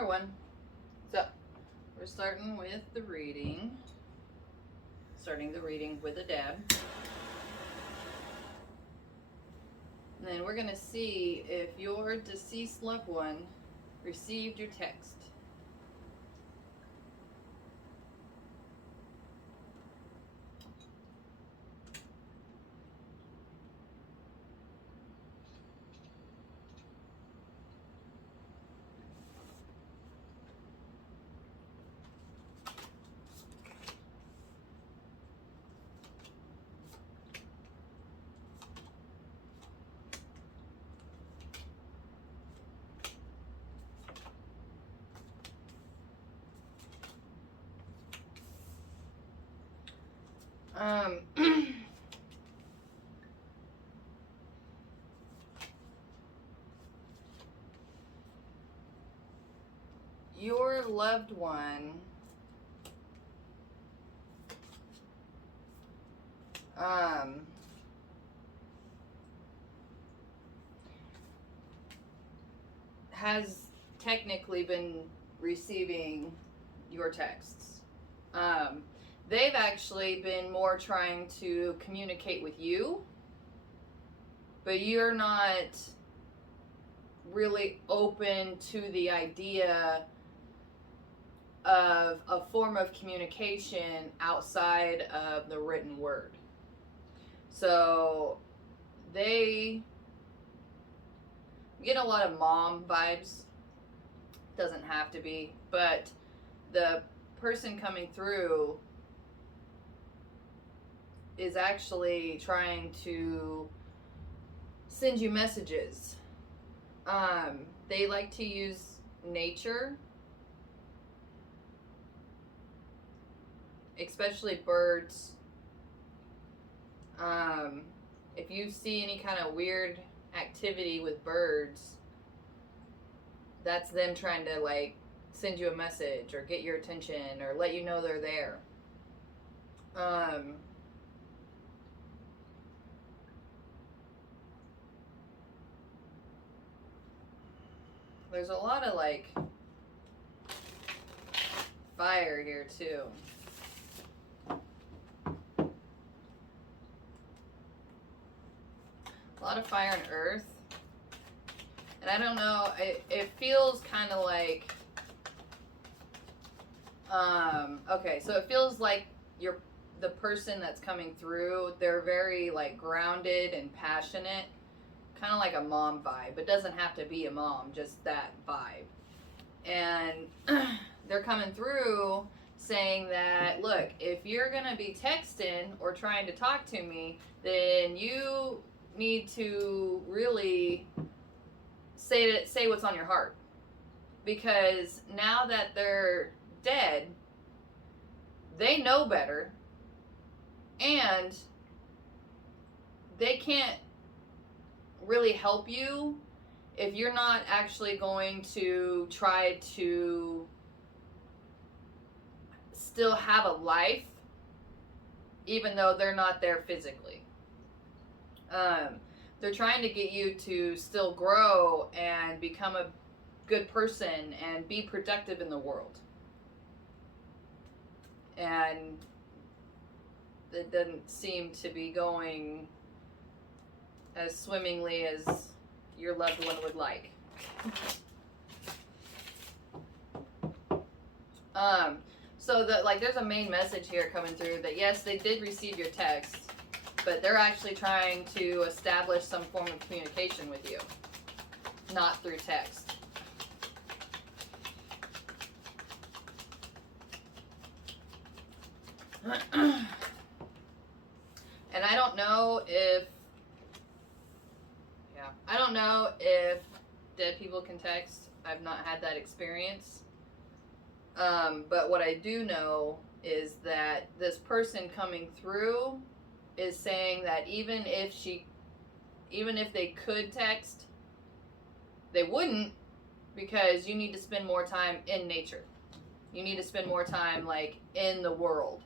similar one. So, we're starting with the reading. Starting the reading with a dab. And then we're going to see if your deceased loved one received your text. Your loved one has technically been receiving your texts. They've actually been more trying to communicate with you, but you're not really open to the idea of a form of communication outside of the written word. So they get a lot of mom vibes. Doesn't have to be, but the person coming through is actually trying to send you messages. They like to use nature, especially birds. If you see any kind of weird activity with birds, that's them trying to like send you a message or get your attention or let you know they're there. There's a lot of like fire here too. A lot of fire and earth. And I don't know, it feels kind of like, okay, so it feels like the person that's coming through, they're very like grounded and passionate, kind of like a mom vibe. It doesn't have to be a mom, just that vibe. And they're coming through saying that, look, if you're going to be texting or trying to talk to me, then you need to really say what's on your heart. Because now that they're dead, they know better, and they can't really help you if you're not actually going to try to still have a life, even though they're not there physically. They're trying to get you to still grow and become a good person and be productive in the world. And it doesn't seem to be going as swimmingly as your loved one would like. So that, like, there's a main message here coming through that yes, they did receive your text, but they're actually trying to establish some form of communication with you, not through text. And I don't know if dead people can text. I've not had that experience. But what I do know is that this person coming through is saying that even if they could text, they wouldn't, because you need to spend more time in nature. You need to spend more time like in the world.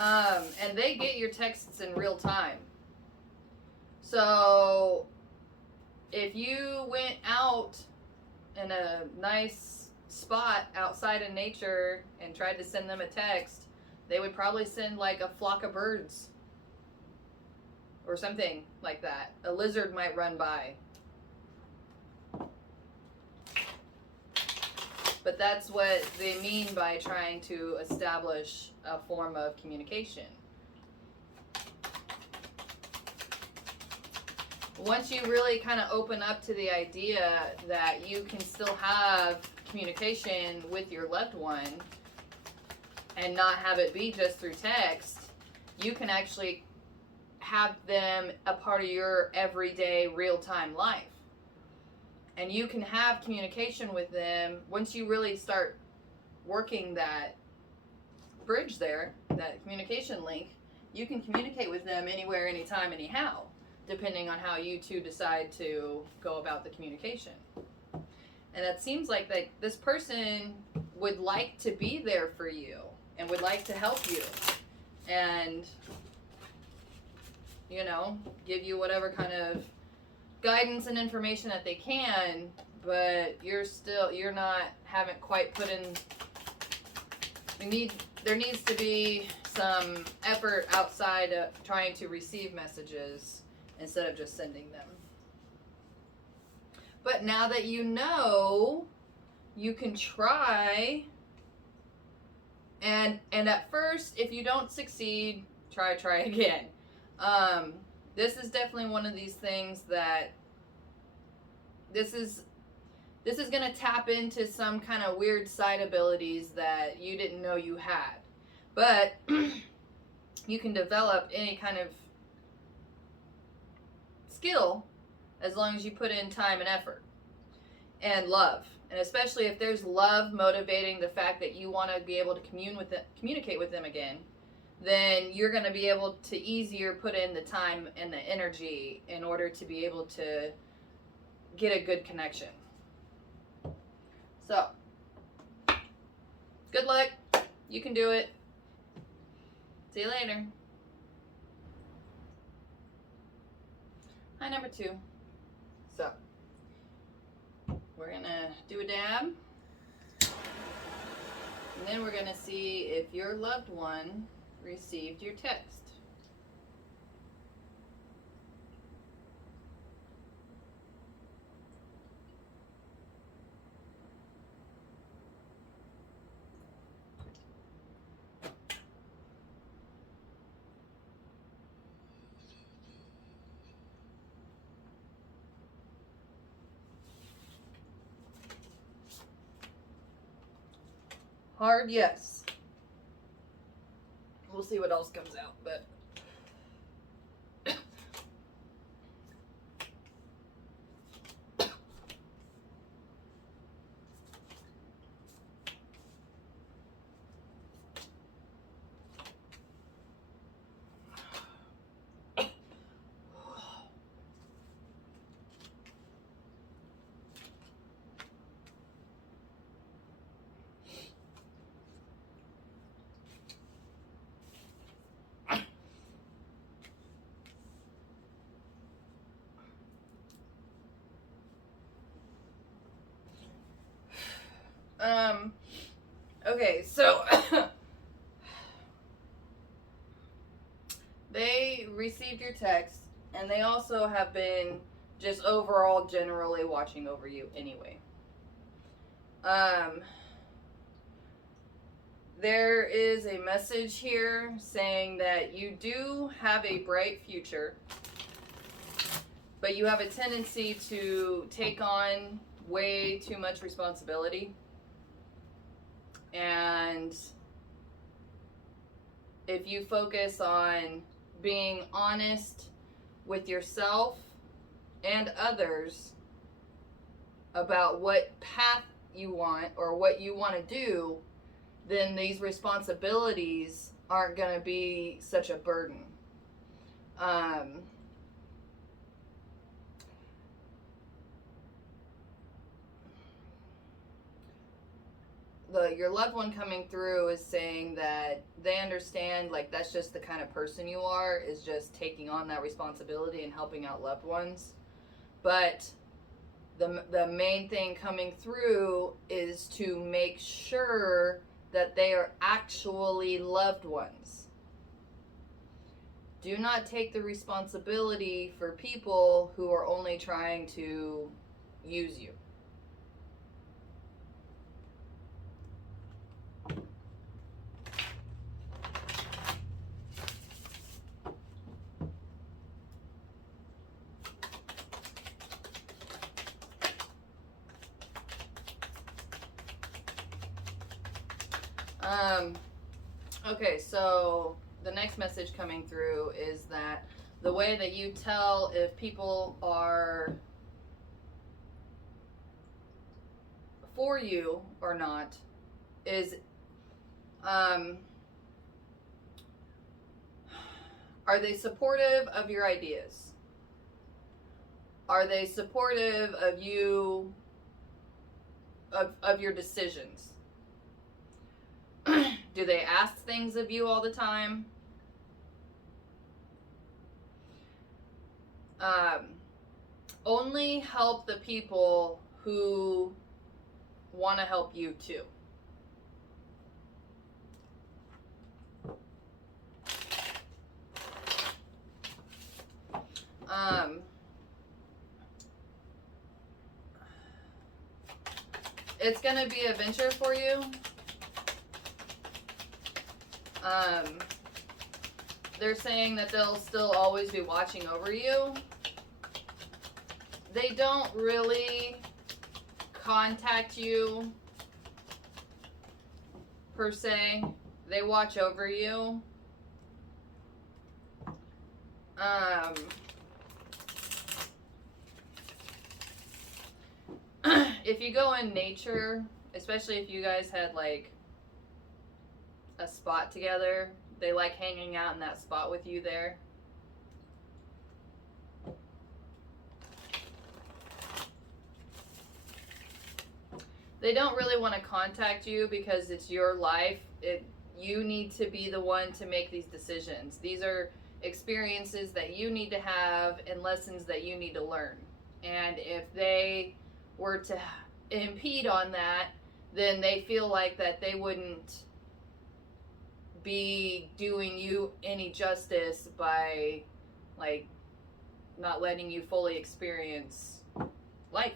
And they get your texts in real time. So if you went out in a nice spot outside in nature and tried to send them a text, they would probably send like a flock of birds or something like that. A lizard might run by. But that's what they mean by trying to establish a form of communication. Once you really kind of open up to the idea that you can still have communication with your loved one and not have it be just through text, you can actually have them a part of your everyday real-time life. And you can have communication with them once you really start working that bridge there, that communication link. You can communicate with them anywhere, anytime, anyhow, depending on how you two decide to go about the communication. And it seems like this person would like to be there for you and would like to help you and, you know, give you whatever kind of guidance and information that they can, but haven't quite put in, there needs to be some effort outside of trying to receive messages instead of just sending them. But now that you know, you can try, and at first, if you don't succeed, try again. This is definitely one of these things that this is going to tap into some kind of weird side abilities that you didn't know you had. But you can develop any kind of skill as long as you put in time and effort and love. And especially if there's love motivating the fact that you want to be able to communicate with them again, then you're going to be able to easier put in the time and the energy in order to be able to get a good connection. So, good luck. You can do it. See you later. Hi, number 2. So, we're going to do a dab. And then we're going to see if your loved one received your text. Hard yes. We'll see what else comes out, but okay, so they received your text, and they also have been just overall generally watching over you anyway. There is a message here saying that you do have a bright future, but you have a tendency to take on way too much responsibility. And if you focus on being honest with yourself and others about what path you want or what you want to do, then these responsibilities aren't going to be such a burden. your loved one coming through is saying that they understand, like, that's just the kind of person you are, is just taking on that responsibility and helping out loved ones. But the main thing coming through is to make sure that they are actually loved ones. Do not take the responsibility for people who are only trying to use you. Okay, so the next message coming through is that the way that you tell if people are for you or not is, are they supportive of your ideas? Are they supportive of you, of your decisions? Do they ask things of you all the time? Only help the people who want to help you too. It's going to be a venture for you. They're saying that they'll still always be watching over you. They don't really contact you per se. They watch over you. If you go in nature, especially if you guys had like a spot together, they like hanging out in that spot with you there. They don't really want to contact you because it's your life. You need to be the one to make these decisions. These are experiences that you need to have and lessons that you need to learn. And if they were to impede on that, then they feel like that they wouldn't be doing you any justice by like not letting you fully experience life.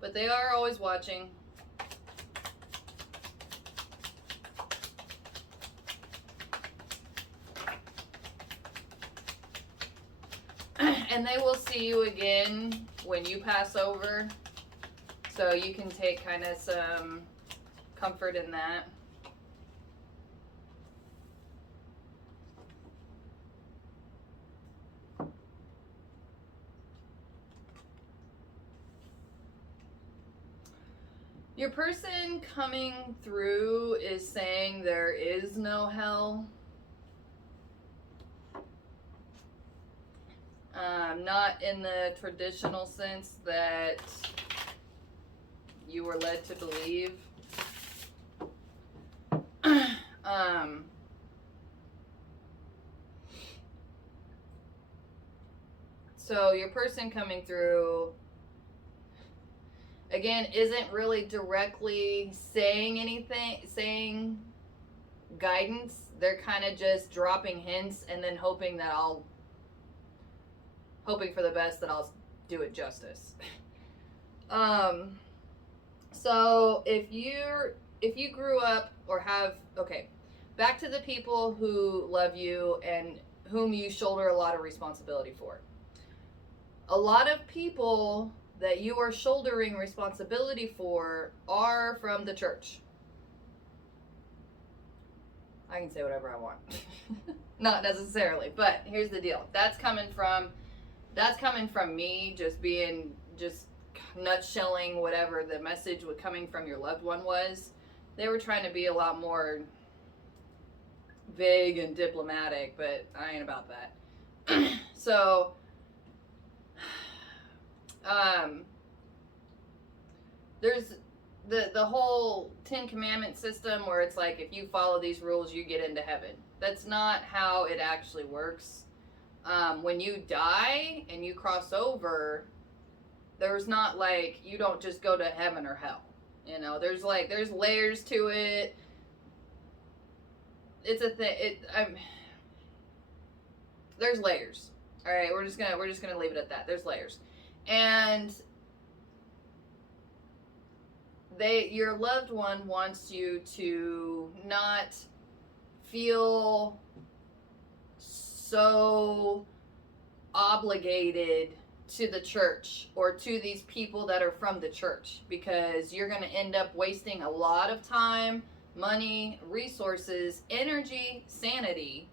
But they are always watching. And they will see you again when you pass over. So you can take kind of some comfort in that. Your person coming through is saying there is no hell. Not in the traditional sense that you were led to believe. So your person coming through, again, isn't really directly saying anything, saying guidance. They're kind of just dropping hints and then hoping for the best that I'll do it justice. So if you grew up or have, okay, back to the people who love you and whom you shoulder a lot of responsibility for. A lot of people that you are shouldering responsibility for are from the church. I can say whatever I want. Not necessarily, but here's the deal. That's coming from me just nutshelling whatever the message coming from your loved one was. They were trying to be a lot more vague and diplomatic, but I ain't about that. So um, there's the whole Ten Commandment system where it's like if you follow these rules, you get into heaven. That's not how it actually works. When you die and you cross over, there's not like you don't just go to heaven or hell. You know, there's layers to it. It's a thing. There's layers. All right, we're just gonna leave it at that. There's layers, and your loved one wants you to not feel so obligated to the church or to these people that are from the church, because you're going to end up wasting a lot of time, money, resources, energy, sanity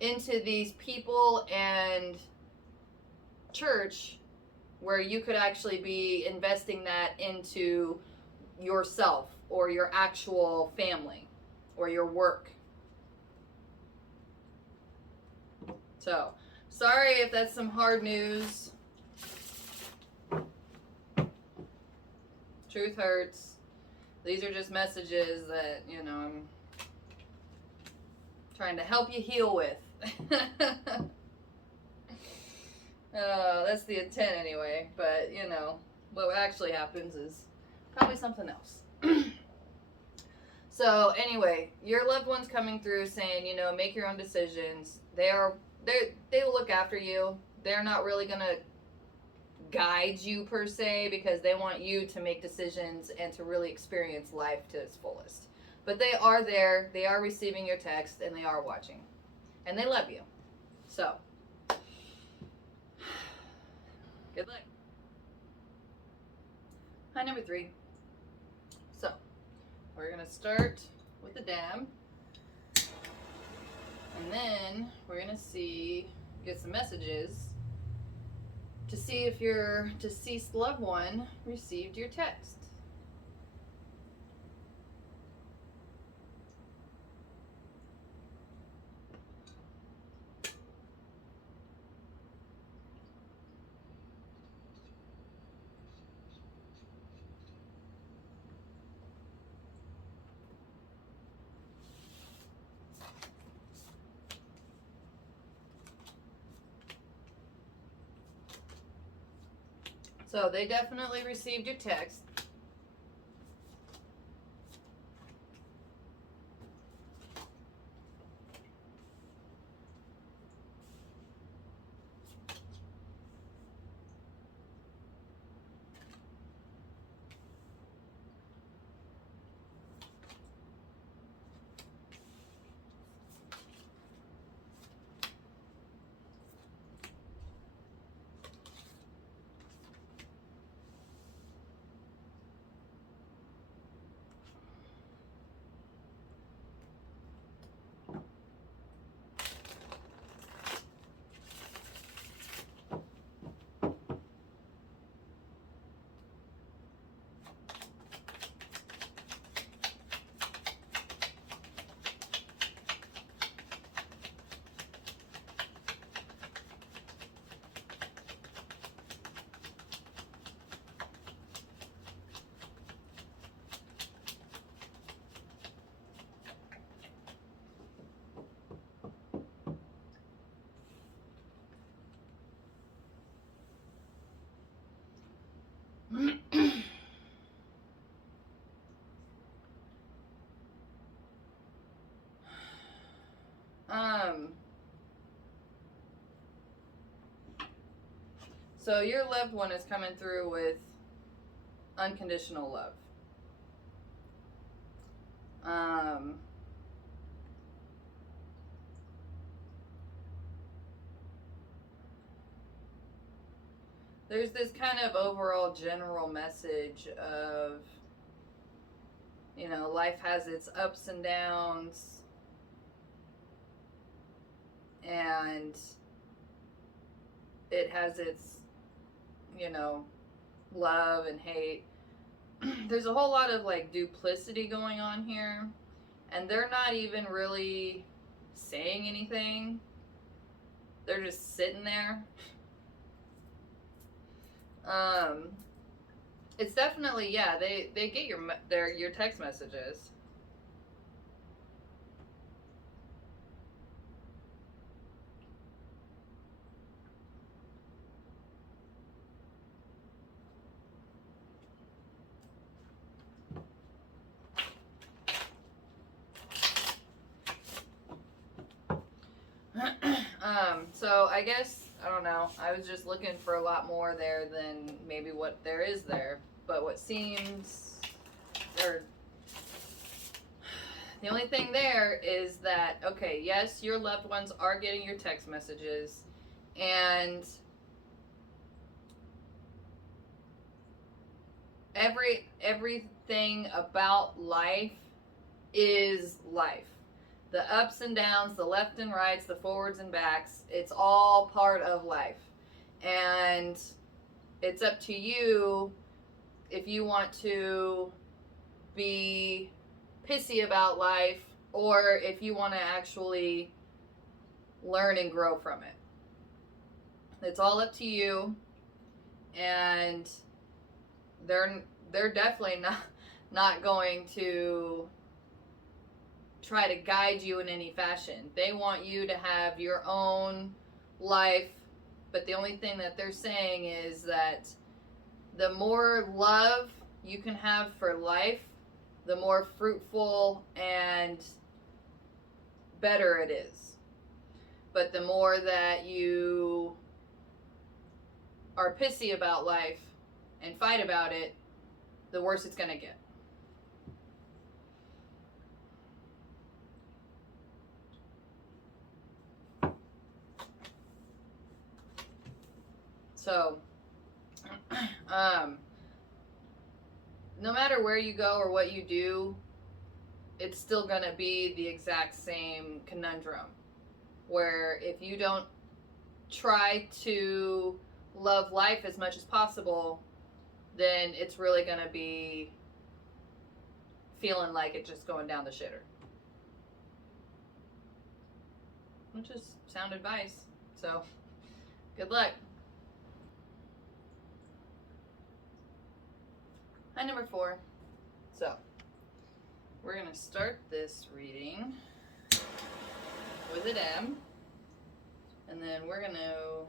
into these people and church, where you could actually be investing that into yourself or your actual family or your work. So, sorry if that's some hard news. Truth hurts. These are just messages that, you know, I'm trying to help you heal with. That's the intent anyway, but you know, what actually happens is probably something else. So anyway, your loved one's coming through saying, you know, make your own decisions. They will look after you. They're not really gonna guide you per se, because they want you to make decisions and to really experience life to its fullest. But they are there, they are receiving your text, and they are watching. And they love you. So, good luck. Hi, number 3. So, we're going to start with the dam. And then we're going to get some messages to see if your deceased loved one received your text. So they definitely received your text. So your loved one is coming through with unconditional love. There's this kind of overall general message of, you know, life has its ups and downs, and it has its, you know, love and hate. There's a whole lot of like duplicity going on here, and they're not even really saying anything. They're just sitting there. Um, it's definitely, yeah, they get your text messages. So I guess, I don't know, I was just looking for a lot more there than maybe what there is there. But what seems, or the only thing there is that, okay, yes, your loved ones are getting your text messages, and everything about life is life. The ups and downs, the left and rights, the forwards and backs, it's all part of life. And it's up to you if you want to be pissy about life or if you want to actually learn and grow from it. It's all up to you, and they're definitely not going to try to guide you in any fashion. They want you to have your own life, but the only thing that they're saying is that the more love you can have for life, the more fruitful and better it is. But the more that you are pissy about life and fight about it, the worse it's going to get. So, no matter where you go or what you do, it's still going to be the exact same conundrum. Where if you don't try to love life as much as possible, then it's really going to be feeling like it's just going down the shitter. Which is sound advice. So, good luck. Hi, number 4. So, we're going to start this reading with an M. And then we're going to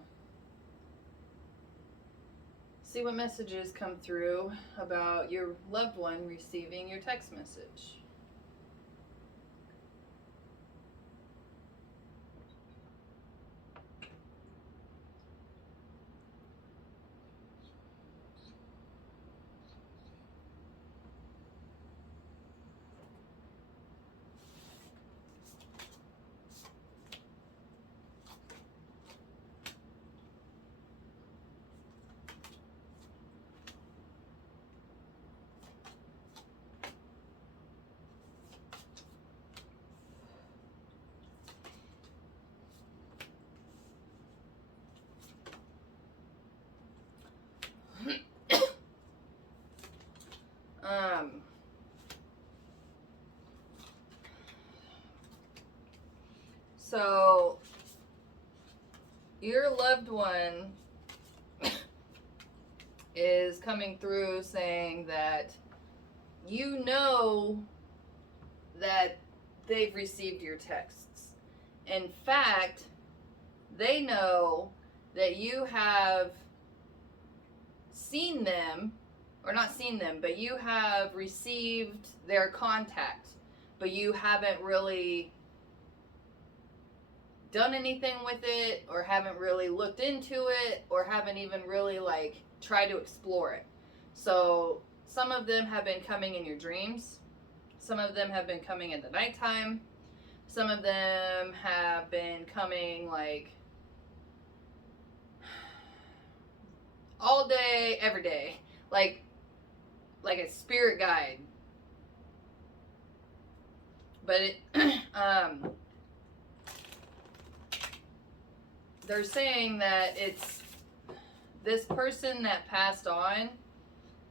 see what messages come through about your loved one receiving your text message. So, your loved one is coming through saying that you know that they've received your texts. In fact, they know that you have seen them, or not seen them, but you have received their contact, but you haven't really done anything with it, or haven't really looked into it, or haven't even really tried to explore it. So some of them have been coming in your dreams, some of them have been coming in the nighttime, some of them have been coming all day, every day, like a spirit guide. But it they're saying that it's this person that passed on,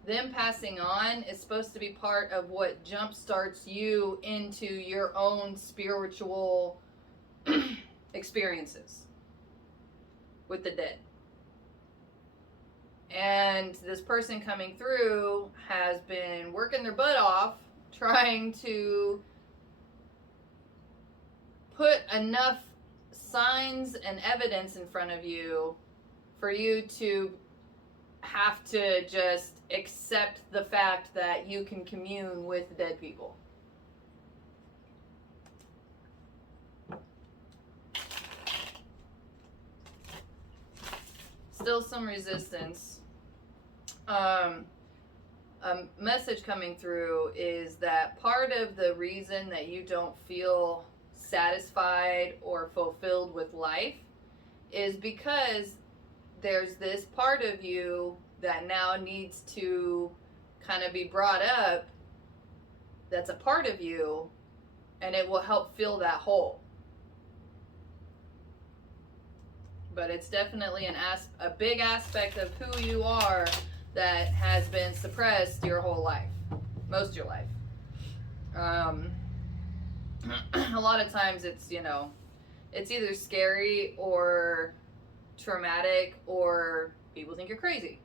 them passing on is supposed to be part of what jump starts you into your own spiritual experiences with the dead. And this person coming through has been working their butt off trying to put enough signs and evidence in front of you for you to have to just accept the fact that you can commune with dead people. Still some resistance. A message coming through is that part of the reason that you don't feel satisfied or fulfilled with life is because there's this part of you that now needs to kind of be brought up, that's a part of you, and it will help fill that hole. But it's definitely a big aspect of who you are that has been suppressed your whole life, most of your life. A lot of times it's, it's either scary or traumatic or people think you're crazy.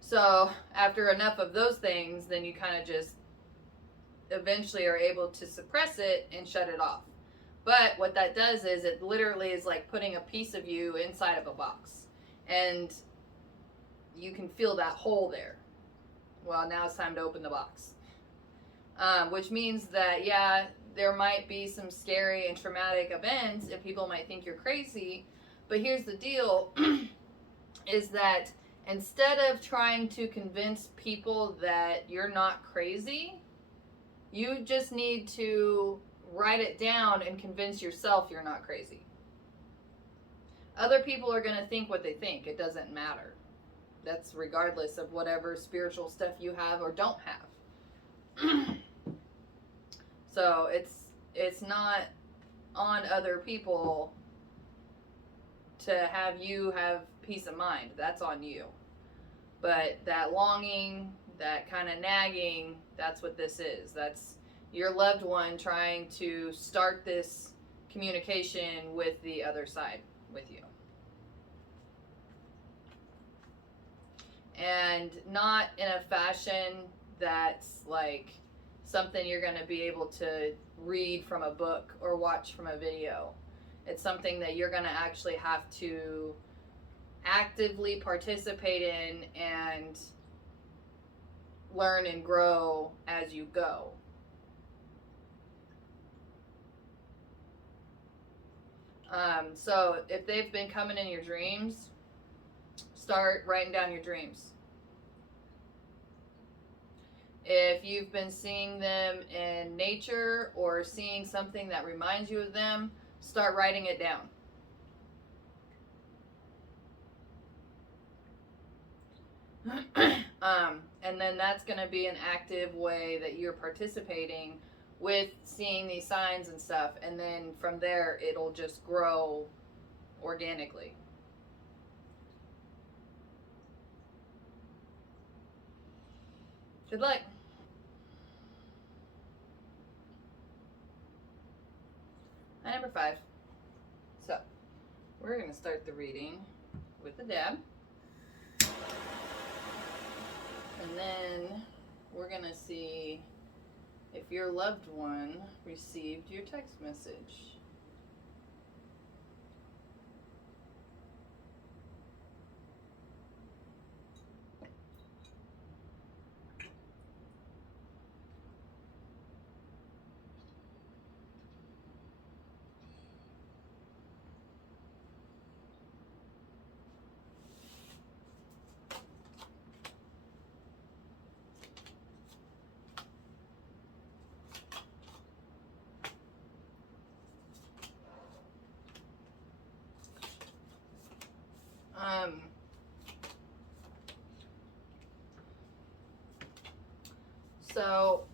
So after enough of those things, then you kind of just eventually are able to suppress it and shut it off. But what that does is it literally is like putting a piece of you inside of a box. And you can feel that hole there. Well, now it's time to open the box. Which means that, yeah, there might be some scary and traumatic events and people might think you're crazy. But here's the deal, is that instead of trying to convince people that you're not crazy, you just need to write it down and convince yourself you're not crazy. Other people are going to think what they think. It doesn't matter. That's regardless of whatever spiritual stuff you have or don't have. So it's not on other people to have you have peace of mind. That's on you. But that longing, that kind of nagging, that's what this is. That's your loved one trying to start this communication with the other side, with you. And not in a fashion that's like something you're going to be able to read from a book or watch from a video. It's something that you're going to actually have to actively participate in and learn and grow as you go. So if they've been coming in your dreams, start writing down your dreams. If you've been seeing them in nature or seeing something that reminds you of them, start writing it down. And then that's going to be an active way that you're participating with seeing these signs and stuff. And then from there, it'll just grow organically. Good luck. Number 5. So, we're going to start the reading with the dab. And then we're going to see if your loved one received your text message. So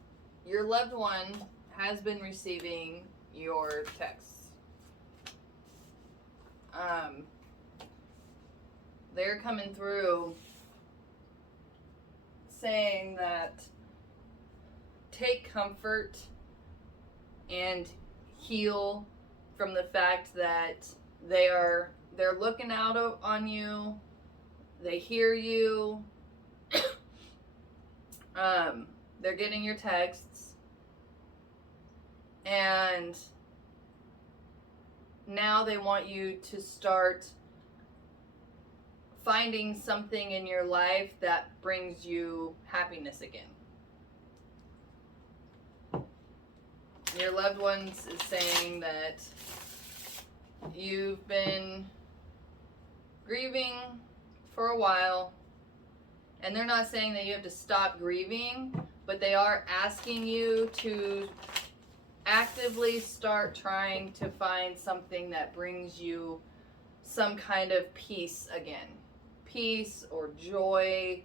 your loved one has been receiving your texts. They're coming through saying that take comfort and heal from the fact that they're looking out on you. They hear you. They're getting your texts. And now they want you to start finding something in your life that brings you happiness again. Your loved ones is saying that you've been grieving for a while, and they're not saying that you have to stop grieving, but they are asking you to actively start trying to find something that brings you some kind of peace again. Peace or joy,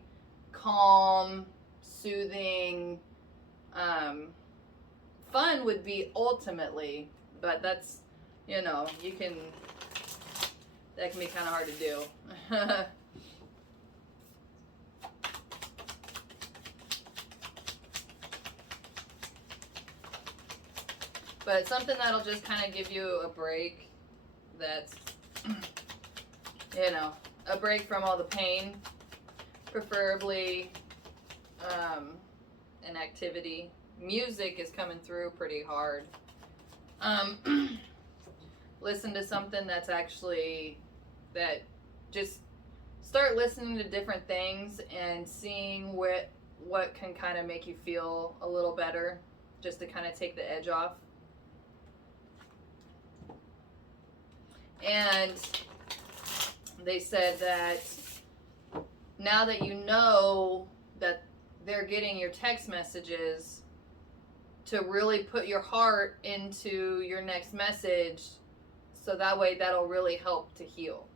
calm, soothing. Fun would be ultimately, but that's, you know, that can be kind of hard to do. But something that'll just kind of give you a break, that's, you know, a break from all the pain, preferably an activity. Music is coming through pretty hard. Listen to something that's actually, that just start listening to different things and seeing what can kind of make you feel a little better, just to kind of take the edge off. And they said that now that you know that they're getting your text messages, to really put your heart into your next message, so that way that'll really help to heal.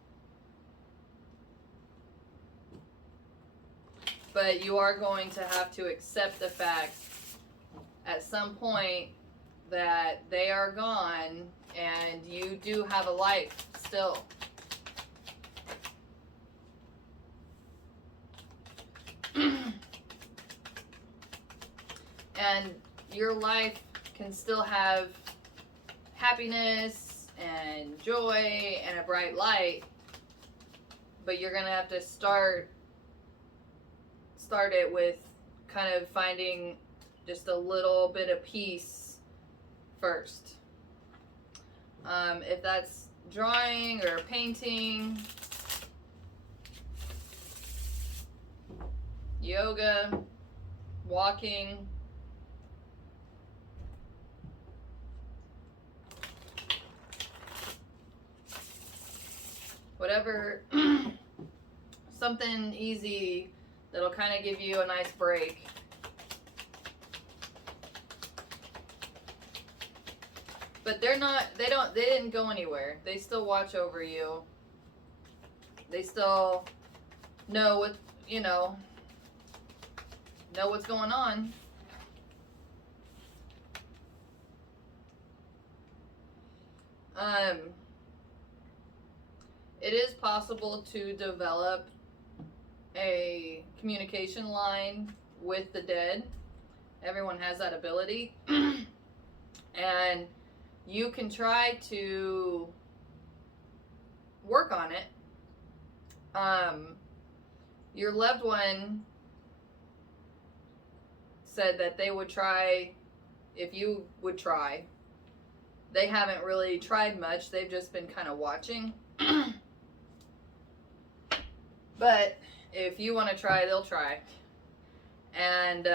But you are going to have to accept the fact at some point that they are gone and you do have a life still. And your life can still have happiness and joy and a bright light, but you're gonna have to start it with kind of finding just a little bit of peace first. If that's drawing or painting, yoga, walking, whatever, something easy that'll kind of give you a nice break. But they didn't go anywhere. They still watch over you. They still know what's going on. It is possible to develop a communication line with the dead. Everyone has that ability. And you can try to work on it. Your loved one said that they would try, if you would try. They haven't really tried much. They've just been kind of watching. But if you want to try, they'll try. And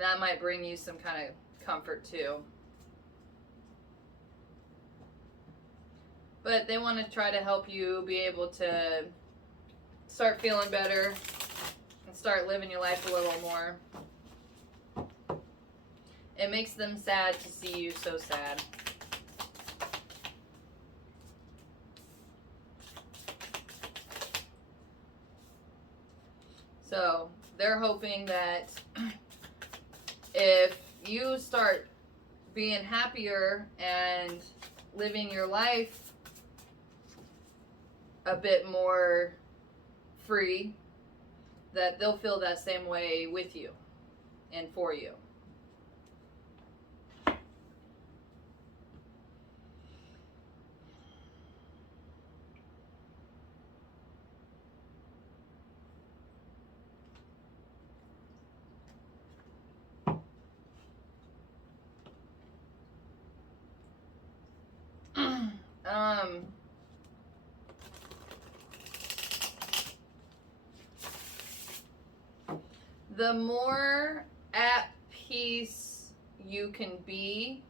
that might bring you some kind of comfort too. But they want to try to help you be able to start feeling better and start living your life a little more. It makes them sad to see you so sad. So they're hoping that if you start being happier and living your life a bit more free, that they'll feel that same way with you and for you. the more at peace you can be,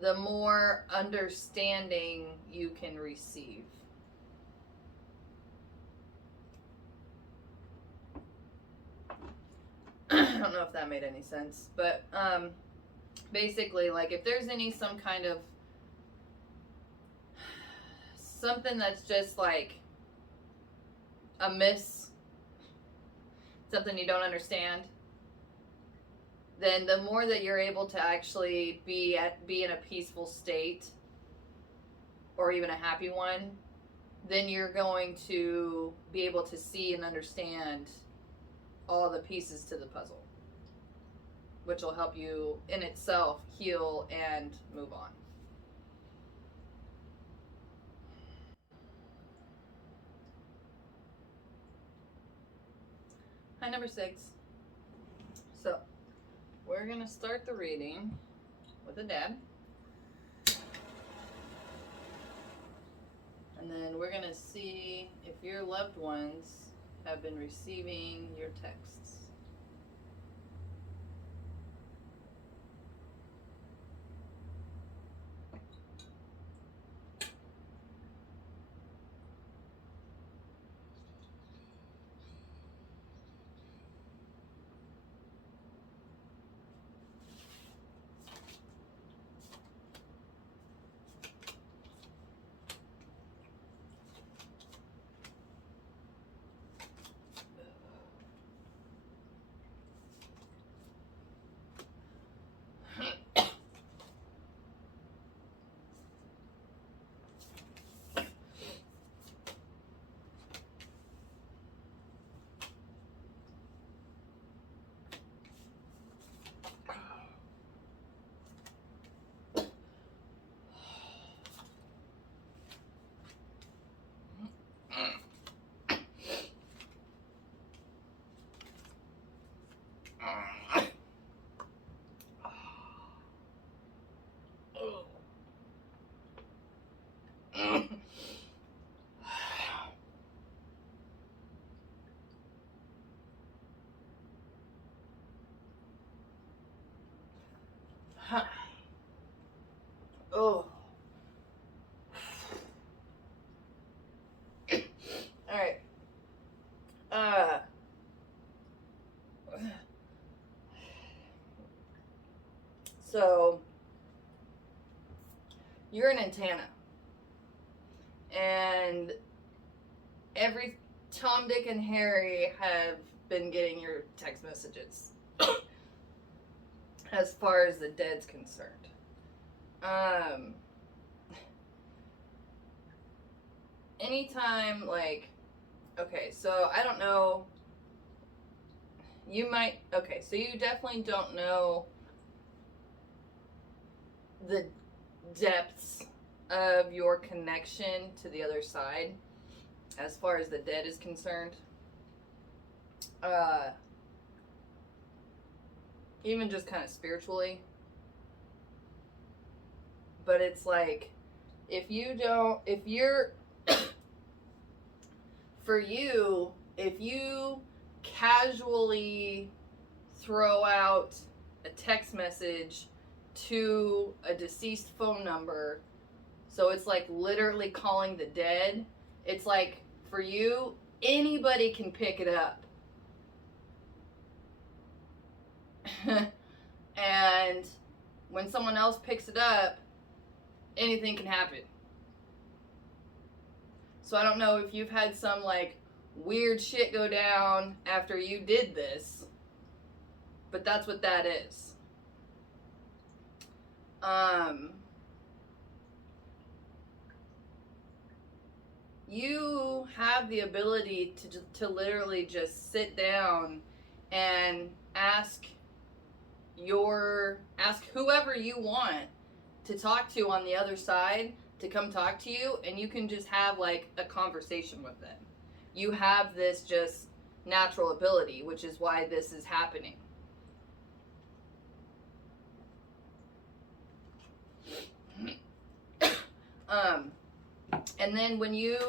the more understanding you can receive. I don't know if that made any sense, but basically, like, if there's some kind of something that's just like amiss, something you don't understand, then the more that you're able to actually be in a peaceful state, or even a happy one, then you're going to be able to see and understand all the pieces to the puzzle, which will help you in itself heal and move on. Hi, number 6. So, we're going to start the reading with a dab. And then we're going to see if your loved ones have been receiving your texts. Oh. All right. So you're an antenna, and every Tom, Dick, and Harry have been getting your text messages as far as the dead's concerned. Anytime, like, okay, so I don't know, you might, okay, so you definitely don't know the depths of your connection to the other side as far as the dead is concerned. Even just kind of spiritually. But it's like, if you're for you, if you casually throw out a text message to a deceased phone number, so it's like literally calling the dead, it's like, for you, anybody can pick it up. And when someone else picks it up, anything can happen. So I don't know if you've had some like weird shit go down after you did this, but that's what that is. You have the ability to literally just sit down and ask whoever you want to talk to on the other side to come talk to you, and you can just have like a conversation with them. You have this just natural ability, which is why this is happening. And then when you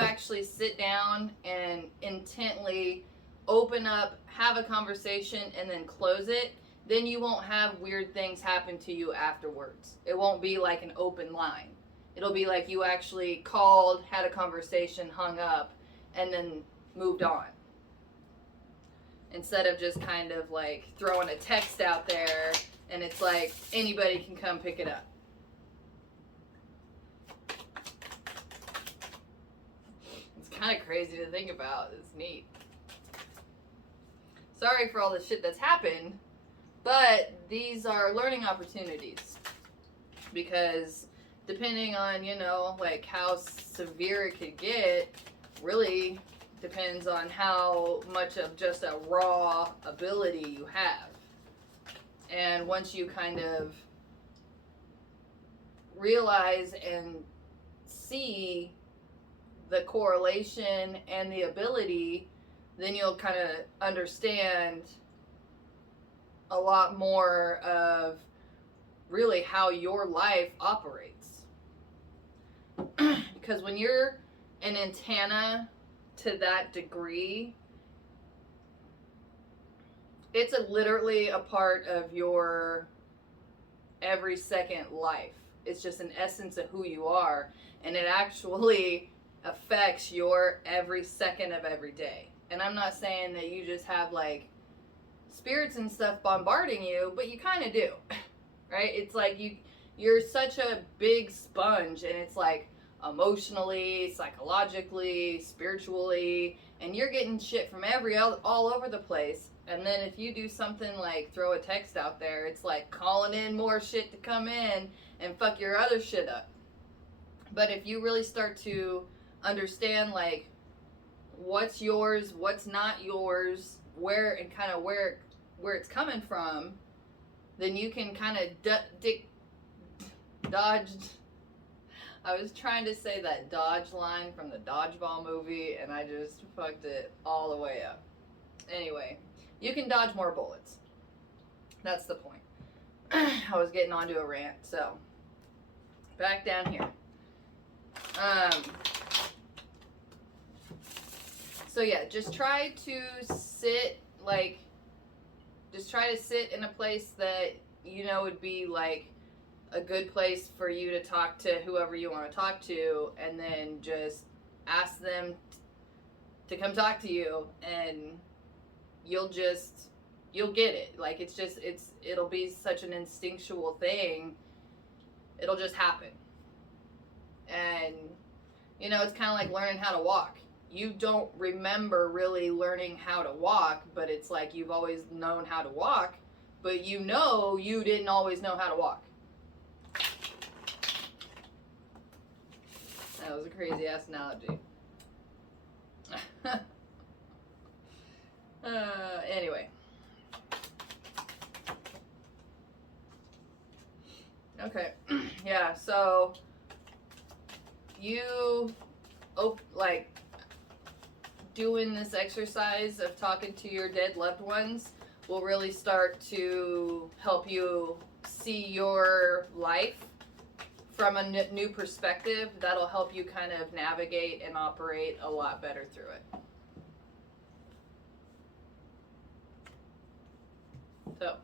actually sit down and intently open up, have a conversation, and then close it, then you won't have weird things happen to you afterwards. It won't be like an open line. It'll be like you actually called, had a conversation, hung up, and then moved on. Instead of just kind of like throwing a text out there and it's like anybody can come pick it up. It's kind of crazy to think about. It's neat. Sorry for all the shit that's happened, but these are learning opportunities. Because depending on, like how severe it could get, really depends on how much of just a raw ability you have. And once you kind of realize and see the correlation and the ability, then you'll kind of understand a lot more of really how your life operates. Because when you're an antenna to that degree, it's literally a part of your every second life. It's just an essence of who you are, and it actually affects your every second of every day. And I'm not saying that you just have like spirits and stuff bombarding you, but you kind of do, right? It's like you're such a big sponge, and it's like emotionally, psychologically, spiritually, and you're getting shit from all over the place. And then if you do something like throw a text out there, it's like calling in more shit to come in and fuck your other shit up. But if you really start to understand like what's yours, what's not yours, where it's coming from, then you can kind of dodge. I was trying to say that dodge line from the Dodgeball movie, and I just fucked it all the way up. Anyway, you can dodge more bullets. That's the point. I was getting onto a rant, so back down here. So yeah, just try to sit in a place that would be like a good place for you to talk to whoever you want to talk to, and then just ask them to come talk to you, and you'll get it. Like it'll be such an instinctual thing. It'll just happen. And it's kind of like learning how to walk. You don't remember really learning how to walk, but it's like you've always known how to walk, but you didn't always know how to walk. That was a crazy ass analogy. Anyway. Okay. Yeah, so you doing this exercise of talking to your dead loved ones will really start to help you see your life from a new perspective. That'll help you kind of navigate and operate a lot better through it. So,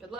good luck.